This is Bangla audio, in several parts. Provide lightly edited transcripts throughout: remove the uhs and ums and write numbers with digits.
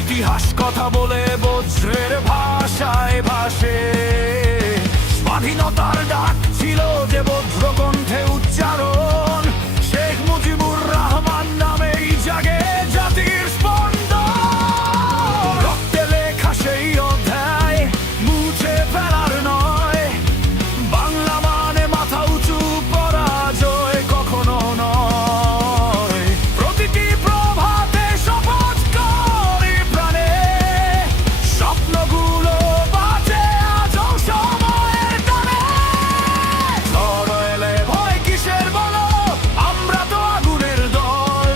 ইতিহাস কথা বলে বজ্রের ভাষায় ভাসে, স্বাধীনতার ডাক ছিল যে বজ্র কণ্ঠে উচ্চারণ, শেখ মুজিবুর রহমান নামেই জাগে জাতির স্পন্দন। রক্তে লেখা সেই অধ্যায় মুছে ফেলার নয়, বাংলা মানে মাথা উঁচু, পরাজয় কখনো নয়। প্রতিটি প্রভাতে শপথ করি প্রাণে, স্বপ্নগুলো বাঁচে আজও সময়ের টানে। ঝড় এলে ভয় কিসের বলো, আমরা তো আগুনের দল,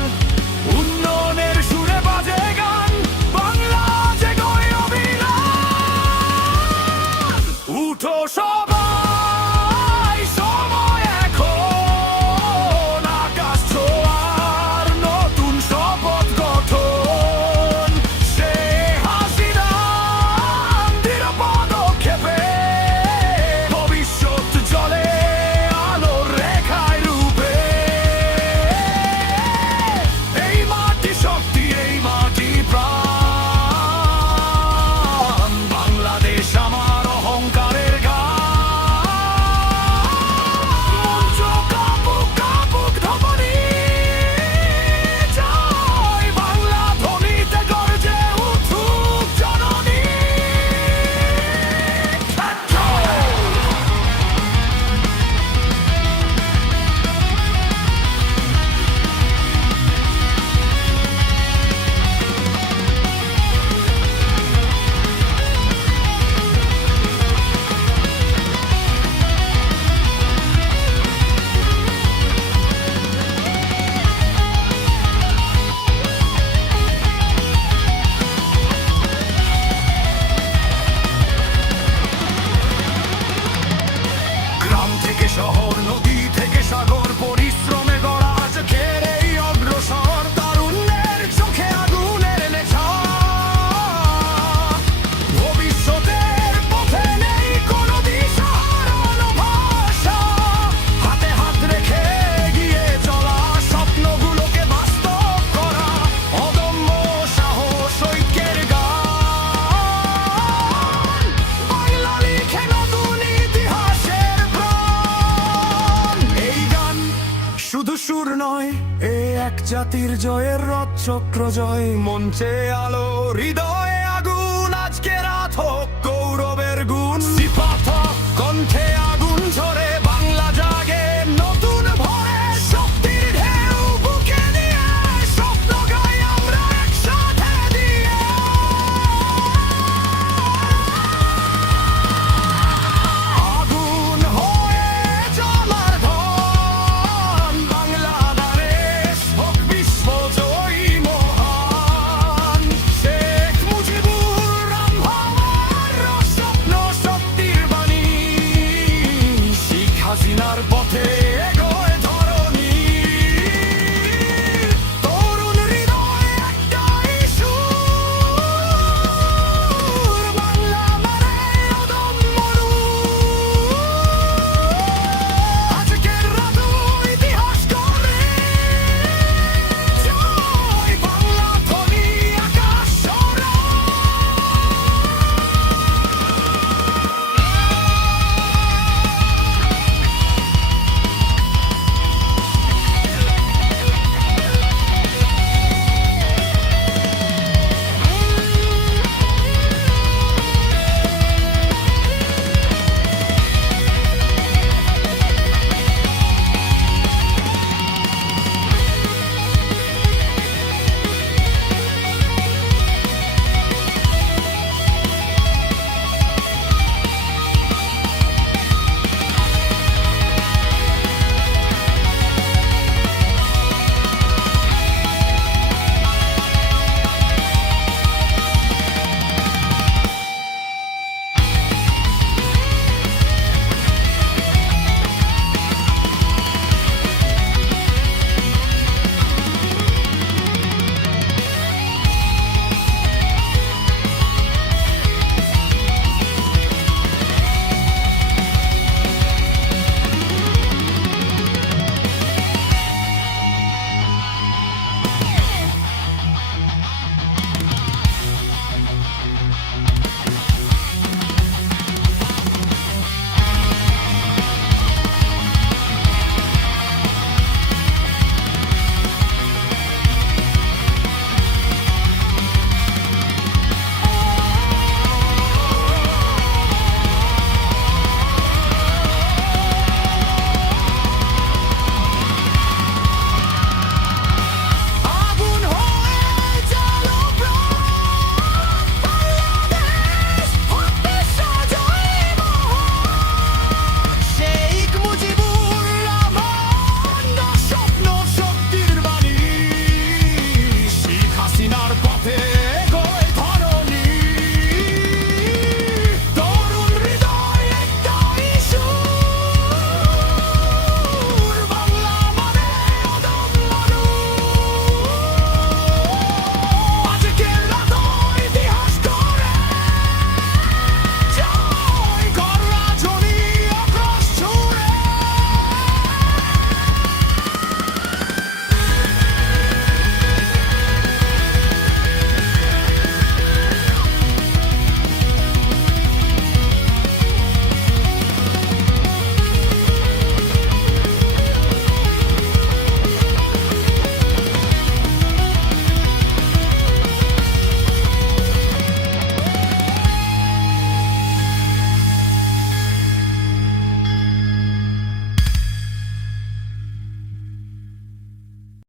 উন্নয়নের সুরে বাজে গান, বাংলা জেগোয় অবিরাম। উঠো সবাই, সময় এখন, আকাশ ছোঁয়ার নতুন শপথ গঠন। সে হাসিনা দৃঢ় পদক্ষেপে, ভবিষ্যৎ জলে আলোর রেখায় রূপে। এই মাটি শক্তি, এই মাটি প্রাণ, বাংলাদেশ আমার অহংকারের গান। মঞ্চ কাঁপুক কাঁপুক ধবনি, জয় বাংলা ধ্বনিতে গর্জে উঠুক জননী। গ্রাম থেকে শহর, নদী থেকে সাগর, পরিশ্রমে গড়া চোখের এই অগ্রসর, তারুণ্যের চোখে আগুনের নেশা। ভবিষ্যতের পথে নেই কোনো দিশাহারানো ভাষা, হাতে হাত রেখে এগিয়ে চলা, স্বপ্নগুলোকে বাস্তব করা, অদম্য সাহস ঐক্যের গান। বাংলা লিখে নতুন ইতিহাসের প্রাণ। এই গান শুধু সুর নয়, এ এক জাতির জয়ের রথচক্র জয়, মঞ্চে আলো হৃদয়